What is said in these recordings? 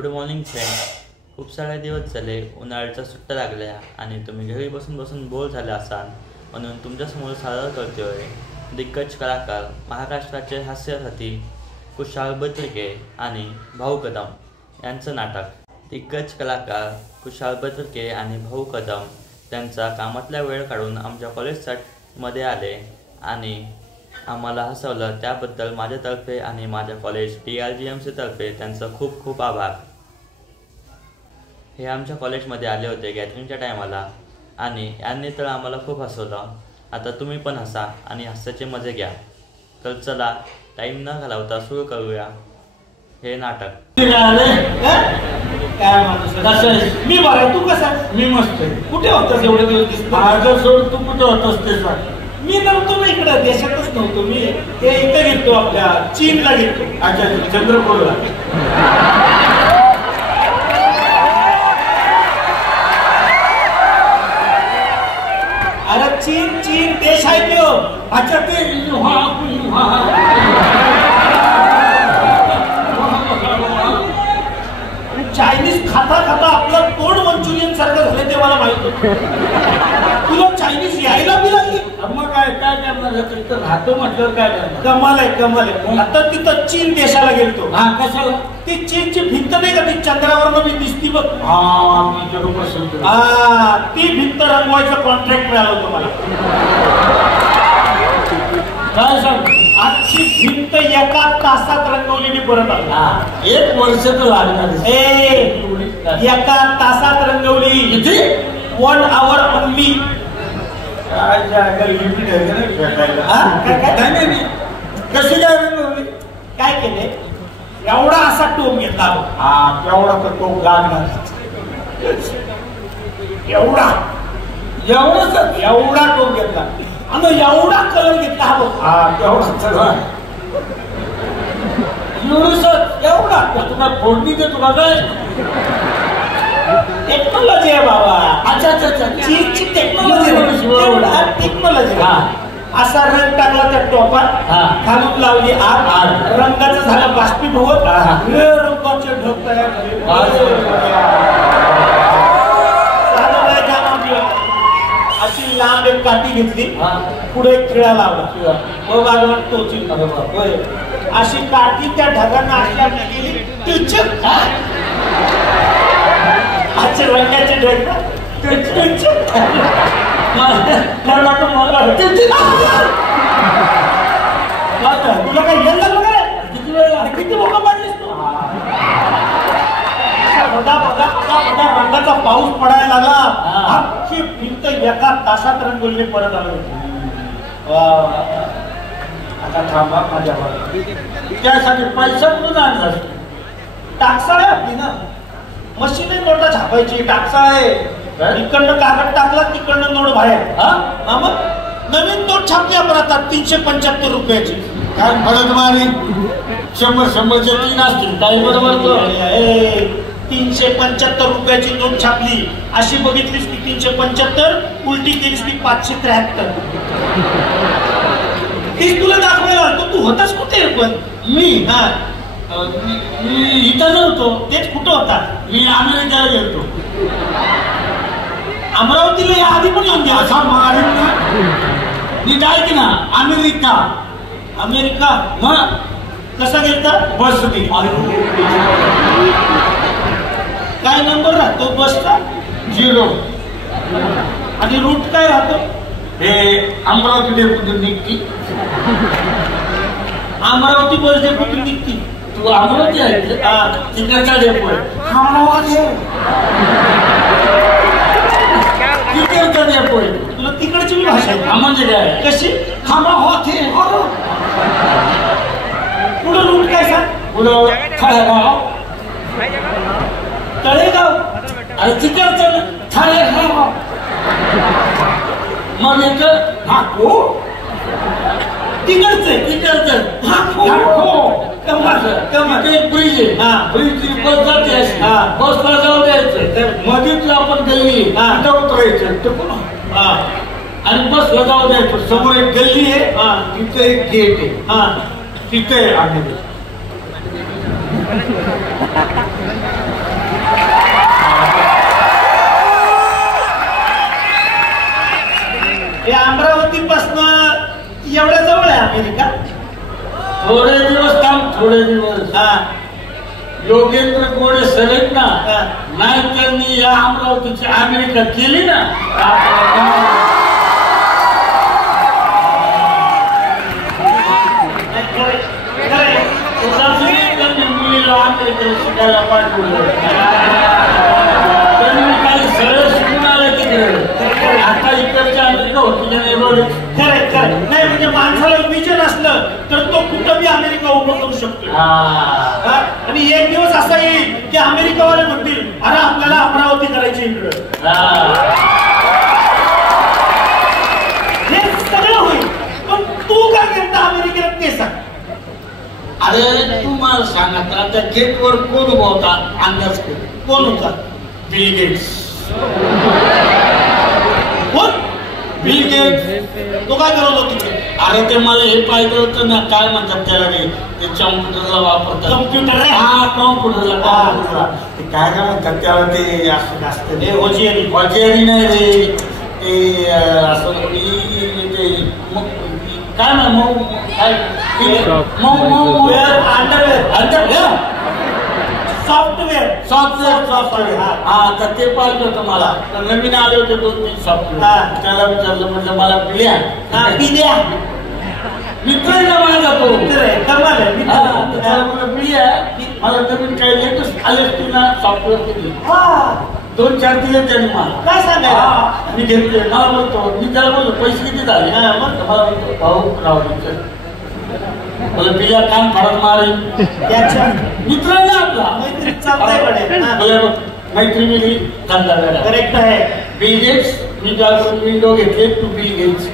Good morning friend. खूप सारे दिवस झाले उन्हाळ्याच्या सुट्ट्या लागल्या आणि तुम्ही घरी बसून बसून बोर झाले असाल म्हणून तुमच्यासमोर सादर करतोय दिग्गज कलाकार महाराष्ट्राचे हास्यरथी कुशाल बद्रिके आणि भाऊ कदम यांचं नाटक. दिग्गज कलाकार कुशाल बद्रिके आणि भाऊ कदम त्यांचा कामातला वेळ काढून आमच्या कॉलेजमध्ये आले आणि आम्हाला हसवलं. त्याबद्दल माझ्यातर्फे आणि माझ्या कॉलेज DRGMC तर्फे त्यांचं खूप खूप आभार. हे आमच्या कॉलेजमध्ये आले होते गॅदरिंगच्या टायमाला आणि यांनी तर आम्हाला खूप हसवलं. आता तुम्ही पण हसा आणि हास्याचे मजे घ्या. तर चला टाईम न घालवता सुरू करूया हे नाटक. काय माणूस मी बरा, तू कसा? मी मस्त. कुठे होतास एवढे दिवस? माझं सोड, तू कुठे होतास ते सांग. मी नव्हतो ना इकडं, देशातच नव्हतो मी. ते इथं गेलतो, आपल्या चीनला गेलतो. अच्छा, चंद्रपूरला. अरे चीन चीन देश आहे तो. अच्छा, ते चायनीज खाता खाता आपलं तोंड मंचुरियन सारखं झालं ते मला माहित होतं. तुला चायनीज यायला बी लागली. मग काय काय करणार? तिथं राहतो म्हटलं काय करणार? कमाल आहे कमाल आहे. आता तिथं चीन देशाला गेलतो. हा, कशाला? ती चीनची भिंत नाही का, ती चंद्रावरनं मी दिसती बघ. ती भिंत रंगवायचं कॉन्ट्रॅक्ट मिळालं होतं मला. काय सांग? आजची भिंत एका तासात रंगवलेली परत आली. 1 वर्ष तर लागणार. एका तासात रंगवली. 1 hour only. कशी काय रंगवली? काय केले? एवढा असा टोप घेतला. तेवढा तर टोप लागणार. एवढा एवढा टोप घेतला आणि एवढा कलर घेतला. तेवढा एवढा तुला फोडणी दे. तुला काय टेक्नॉलॉजी आहे बाबा. अच्छा, चीनची टेक्नॉलॉजी. असा रंग टाकला त्या टोपात, खालून लावली आग, रंगाचं झालं बाष्पीभवन, रंगाचे ढग तयार झाले. अशी लांब एक काठी घेतली, पुढे एक खिळा लावला, टोची. अशी काठी त्या ढगांना अशा गेली. असे रंगाचे ढग तुला काय येल लागलं काय? किती वेळ लागला? किती मोका पाडलीस तू? रंगाचा पाऊस पडायला लागला. अख्खी भिंत एका तासात रंगवली परत आलं. आता थांबा माझ्या. त्यासाठी पैसा कुठून आणला? टाकसाळ आहे आपली ना, मशीन नोटा छापायची. टाकसाळ आहे. इकडनं कागद टाकला, तिकडनं नोट बाहेर. मग नवीन नोट छापली आपण आता 375 रुपयाची. काय फरक मारी? 100-100च्या 3 असतील. काही बरोबर. 375 रुपयाची नोट छापली. अशी बघितलीस की 375, उलटी केलीस की 573. तीच तुला दाखवायला आलतो. तू होतास कुठे? पण मी इथं नव्हतो. तेच कुठं होता? मी अमेरिकेला गेलतो. अमरावतीला या आधी पण येऊन गेला. असा मारीन ना. नीट आहे की ना? अमेरिका. मग कसा गेलता? बसने. काय नंबर राहतो बसचा? 0. आणि रूट काय राहतो? हे अमरावती डेपोतून निघती. अमरावती बस डेपोतून निघती. तू अमरावती आहे? तिकडचा डेपो आहे. तिकडचा डेपो आहे. तुला तिकडची मी भाषा म्हणजे काय? कशी? पुढं रूट काय सांग? पुढं तळेगाव. अरे तिकडचं थाळेगाव. मग एक तिकडचं ब्रिज आहे. ब्रिज बस जाते अशी. बसला जाऊ द्यायचं. मध्येच आपण गल्ली उतरायचं आणि बसला जाऊ द्यायचं. समोर एक गल्ली आहे, तिथे एक गेट आहे. तिथे आम्ही थोडे दिवस योगेंद्र गोडे सरेत ना नाही त्यांनी या अमरावतीची अमेरिका केली ना त्यांनी मुलीला अमेरिकेला शिकायला पाठवलं त्यांनी काही सरळ शिकून आलं तिकडे आता इकडच्या अमेरिका होती नाही बरं खरं नाही म्हणजे माणसाला विजन असलं तर तो कुठं बी अमेरिका उभं करू शकतो आणि एक दिवस असा येईल की अमेरिकावाले म्हणतील अरे आपल्याला अमरावती करायची इकडं हे सगळं होईल पण तू काय करता अमेरिकेला ते सांग अरे तू मला सांग आता त्या गेटवर कोण उभा होता अंदाज कोण होता बिल गेट्स कोण बिल गेट्स तो काय करत होता तिकडे अरे ते मला हे पाहिजे होतं ना काय म्हणतात त्याला रे ते कॉम्प्युटरला वापरतात कम्प्युटर हा कॉम्प्युटरला ते काय काय म्हणतात त्याला ते असं असतं हे वजेरी नाही रे ते असं ते काय ना मग काय अंडरवेअर सॉफ्टवेअर हा तर ते पाहिजे होतं मला नवीन आले होते 2-3 सॉफ्टवेअर त्याला विचारलं म्हटलं मला पिल्या मित्र आहे ना माझा तो पिल्या मला नवीन काही लेटेस्ट आले असतील ना सॉफ्टवेअर केली 2-4 दिले त्यांनी मला काय सांगायला मी घेतले मला म्हणतो मी त्याला बोललो पैसे किती झाले मग मला म्हणतो भाऊ राहू बोले पिल्या कान फरक मारे त्याच्या मित्र आहे ना आपला मैत्री चालतंय मैत्री मिली धंदा करा करेक्ट आहे बिल गेट्स मी त्याकडून विंडो घेतले टू बिल गेट्स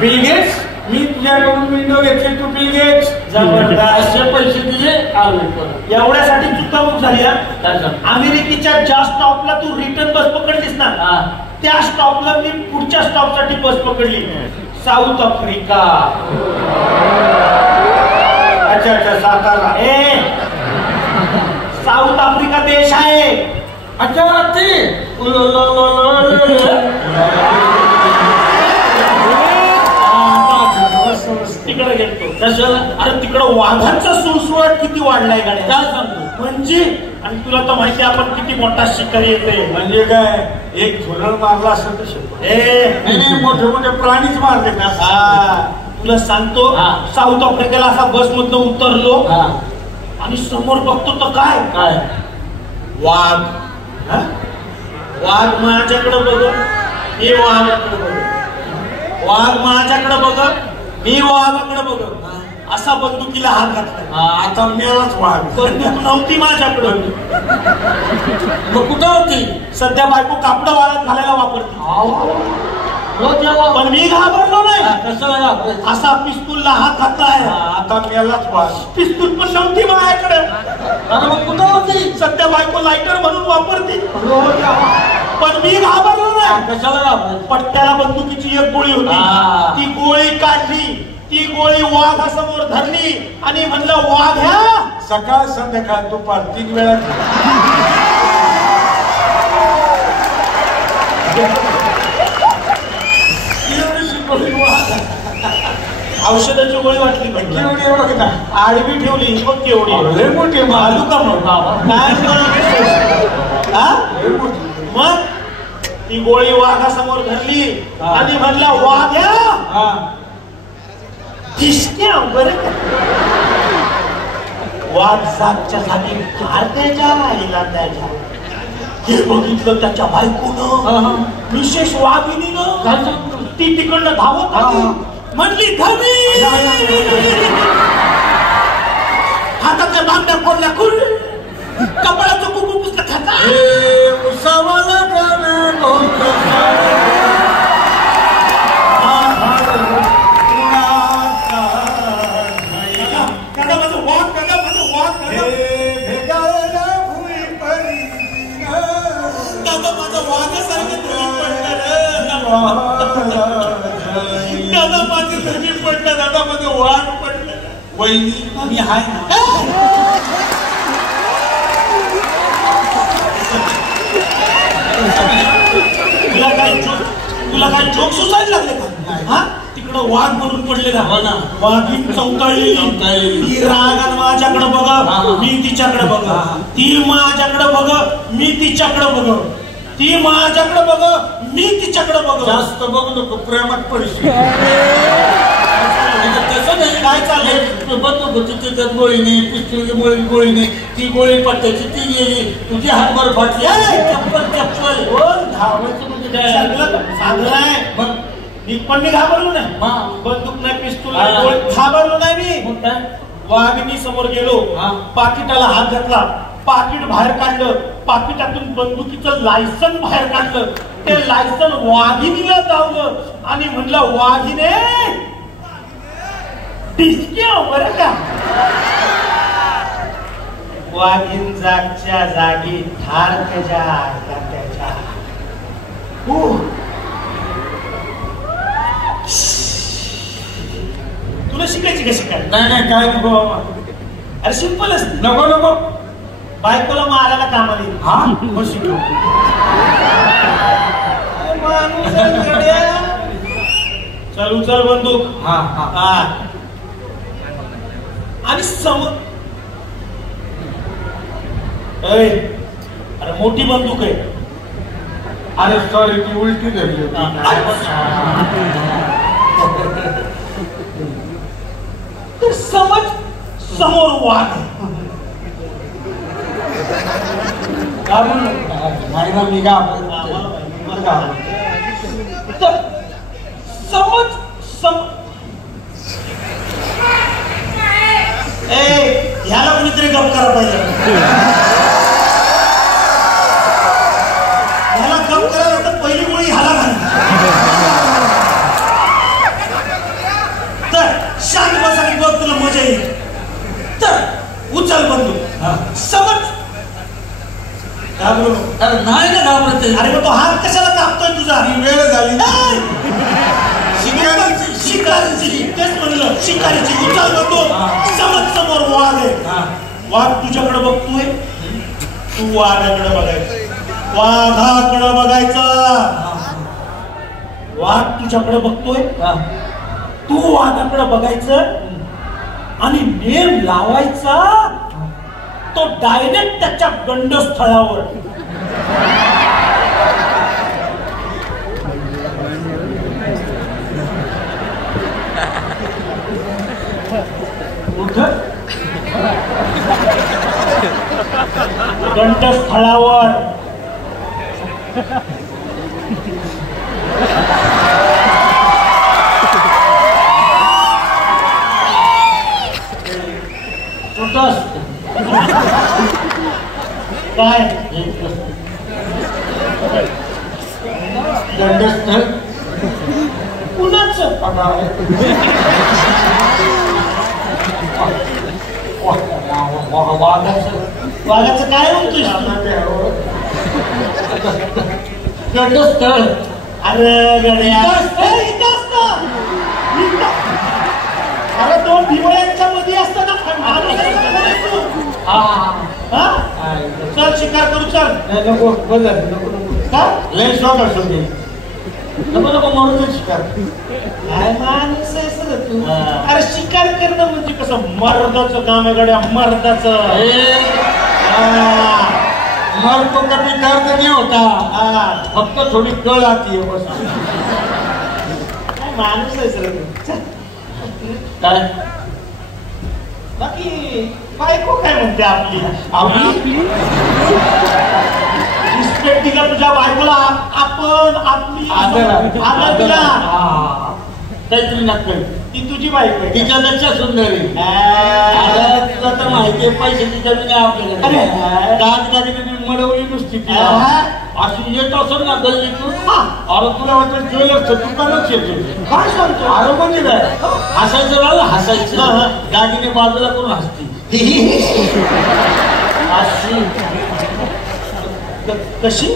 बिल गेट्स मी तुझ्याकडून विंडो घेतले टू बिल गेट्स असे पैसे दिले एवढ्यासाठी चुकामुक झाली अमेरिकेच्या ज्या स्टॉपला तू रिटर्न बस पकडलीस ना त्या स्टॉपला मी पुढच्या स्टॉप साठी बस पकडली साऊथ आफ्रिका अच्छा सातारा साऊथ आफ्रिका देश आहे अच्छा ते तिकडे गेलो कशाला अरे तिकडं वाघांचा सुळसुळाट किती वाढलाय गाड्या काय सांगतो म्हणजे आणि तुला तर माहिती आपण किती मोठा शिकारी येते म्हणजे काय एक झुरळ मारला असं तर मोठे मोठे प्राणीच मारले तुला सांगतो साऊथ आफ्रिकेला असा बस मधनं उतरलो आणि समोर बघतो तर काय काय वाघ वाघ माझ्याकडे बघत हे वाघाकडे बघत वाघ माझ्याकडे बघत मी वाघाकडे बघत असा बंदुकीला हात घातला आता मेलाच वाघ बंदूक नव्हती माझ्याकडे मग कुठं होती सध्या बायको कापडं वाळत घालायला वापरते पण मी घाबरलो नाही कशाला असा पिस्तूलला हात घातलाय आता मेलाच वाघ पिस्तूल पण नव्हती माझ्याकडे मग कुठं होती सध्या बायको लायटर म्हणून वापरते पण मी घाबरलो नाही कशाला पट्ट्याला बंदुकीची एक गोळी होती ती गोळी काढली ती गोळी वाघासमोर धरली आणि म्हणलं वाघ ह्या सकाळ संध्याकाळ दुपार 3 वेळा औषधाची गोळी वाटली केवढी एवढं आडवी ठेवली मग केवढी मोठी मालू का मग ती गोळी वाघासमोर धरली आणि म्हणला वाघ ह्या दिसत्या बरं वाघ जागच्या जागी त्याच्या आईला त्याच्या हे बघितलं त्याच्या बायकोनं विशेष वाघिनीनं ती तिकडनं धावत आली म्हणली धमी हाताच्या बांगड्या फोडल्या खुल कपाळाचं कुकू पुस्तक खाता दादा माझे धनी पडलं दादा माझं वाघ पडलं वहिनी मी हाय ना तुला काय जोक सुचायला लागले का हा तिकडं वाघ म्हणून पडलेला. हो ना. वाघीन चौताळलेली. ती रागान माझ्याकडे बघ, मी तिच्याकडे बघ. ती माझ्याकडे बघ, मी तिच्याकडे बघ. ती माझ्याकडे बघ, मी तिच्याकडे बघ. जास्त बघ नको, प्रेमात पडशील. तसं नाही. काय चाललंय? बघ त्याच्यात गोळी नाही, पिस्तुली गोळी नाही. ती गोळी पट्ट्याची ती गेली, तुझी हातभर फाटली. चप्पल धावायचं म्हणजे काय? चांगलं आहे. मी घाबरलो नाही. बंदूक नाही, पिस्तूल नाही, घाबरलो नाही मी. वाघिणी समोर गेलो, पाकिटाला हात घातला, पाकिट बाहेर काढलं, पाकिटातून बंदुकीचं लायसन बाहेर काढलं, ते लायसन वाघिणीला लावलं आणि म्हणलं, वाघिने बरं का. वाघीन जागच्या जागी ठार त्याच्या. तुला शिकायची का शिकाय? नाही काय नको. अरे सिंपलच. नको बायकोला मारायला कामाला येईल. हा मग शिकलो. चल उचल बंदूक. हा आणि अरे मोठी बंदूक आहे. अरे सॉरी, ती उलटी धरली होती. तर समज समोर वाघ आहे. मी ह्याला कोणीतरी गप करा पाहिजे. ह्याला गप करा, तर पहिली गोळी ह्याला घाल. तर शांत बस आणि बघ, तुला मजा येईल. तर उचल बंदूक. समज घाबरू नको. अरे नाही ना घाबरत. अरे मग तो हात कशाला कापतोय तुझा? वेळ झाली ना. शिकारीची तेच म्हणलं, शिकारीची. उचल बंदूक. समज समोर वाघ आहे. वाघ तुझ्याकडे बघतोय, तू वाघाकडे बघायचं. वाघाकडे बघायचं. वाघ तुझ्याकडे बघतोय, तू वाघाकडे बघायचं आणि नेम लावायचा तो डायरेक्ट त्याच्या गंडस्थळावर. गंडस्थळावर. काय गंडस्थळ कुणाचं? वाघाचं काय म्हणतोय? गंडस्थळ. अरे गड्या, अरे दोन भिवळ्यांच्या मध्ये असताना चल शिकार करू. चल नको का लय शॉक असतो ते. नको मारून शिकार. काय माणूस आहेस रे तू. अरे शिकार करणं म्हणजे कसं मर्दाचं काम आहे गड्या, मर्दाचं. मरतो कधी दर्द नाही होता, फक्त थोडी कळ आती. काय माणूस आहेस रे तू. काय बाकी बायको काय म्हणते आपली? रिस्पेक्ट दिला तुझ्या बायकोला. आपण आपली आदर दिला. काहीतरी नक्कल. ती तुझी बायको आहे. तिच्यापेक्षा सुंदर आहे. तुला तर माहिती आहे, पैसे तिच्या नाही आपल्याकडे. दागदागिने मिळवली नुसती तिला. अशी येत असेल ना गल्लीतून, अरे तुला वाटतं ज्वेलर्सचं दुकानच येतो. काय सांगतो? अरे म्हणजे काय, हसायचं राहिलं हसायचं, दागिने बाजूला करून हसती. अशी कशी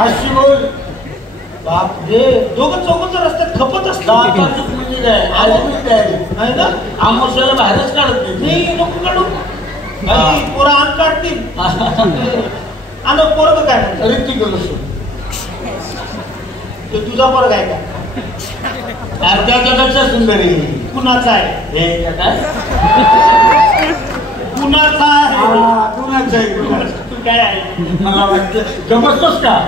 अशी बोल. बापरे, दोघं चौघच रस्त्यात खपत असतात. म्हणजे काय नाही ना, आमोशाला बाहेरच काढत नाही. नको काढू, पोरं अंग काढतील. आणि पोरग काय ऋतिक रोशन. तुझा पोरग आहे का? त्याच्यापेक्षा सुंदरी कुणाचा आहे हे काय कुणाचा आहे कुणाचं आहे तू काय आहे मला वाटतं गमतोस का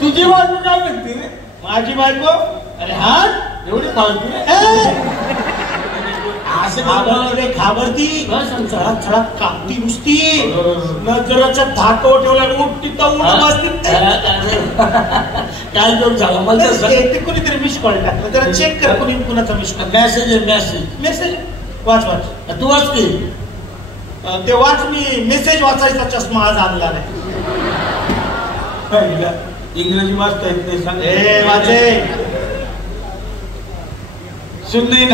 तुझी बाजू काय म्हणते रे माझी बायको अरे हा एवढी पावती असं घाबरती काय सांगता? चढा चढा कापती नुसती नजराच्या धाकावर ठेवला उठती तर उठ बसती काय जोक झाला मला ते कोणीतरी मिस कॉल टाकलं जरा चेक कर कोणी कुणाचा मिस कॉल मेसेज आहे मेसेज मेसेज वाच वाच तू वाच की ते वाच मी मेसेज वाचायचा चष्मा आज आणला नाही इंग्रजी वाचता येत नाही सांग ए वाचे सुनई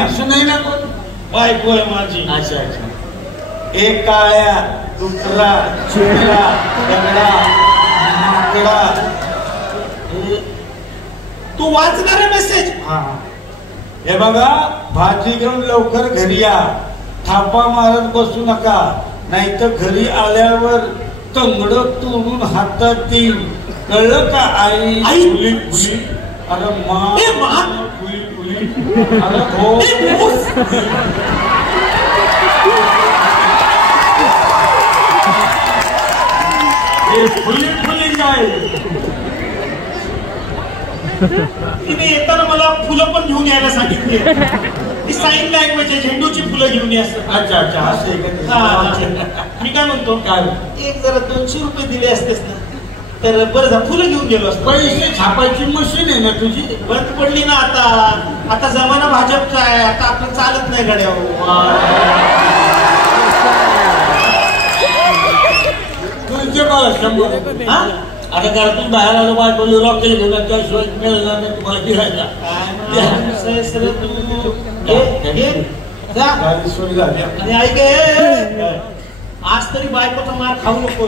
ना कोण बायको आहे माझी अच्छा अच्छा एक काळ्या डुकरा चिडला दगडा माकडा तू वाचणार मेसेज हे बघा भाजी घेऊन लवकर घरी या थापा मारत बसू नका नाहीतर घरी आल्यावर तंगड तोडून हातात देईल कळलं का आई आई? फुली फुली अरे ए, मा. फुली फुली अरे हो हे फुली फुली काय तिने येताना मला फुलं पण घेऊन यायला सांगितली ती साईन लँग्वेज आहे झेंडूची फुलं घेऊन या अच्छा अच्छा असं आहे का ते? मी काय म्हणतो काय एक जरा 200 रुपये दिले असतेस ना तर बरं जा फुलं घेऊन गेलो असतो पैसे छापायची मशीन आहे ना तुझी बंद पडली ना आता जमाना भाजपचा आहे आता आपलं चालत नाही तुझे बघा 100 हा आता घरातून बाहेर आलो बाय बोलू रॉकेल घेऊन त्याशिवाय मिळणार नाही तुम्हाला गिरायला गाडी सोडी झाली आणि ऐक आज तरी बायकोचा मार खाऊ नको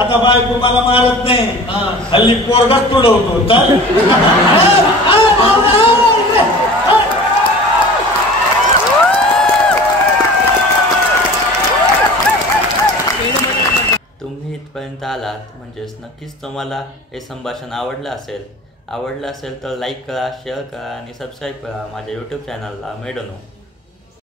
आता बायको मला मारत नाही हा. हल्ली पोरगाच तुडवतो तर तुम्ही इथपर्यंत आलात म्हणजेच नक्कीच तुम्हाला हे संभाषण आवडलं असेल तर लाईक करा शेअर करा आणि सबस्क्राईब करा माझ्या यूट्यूब चॅनलला मेडोनो.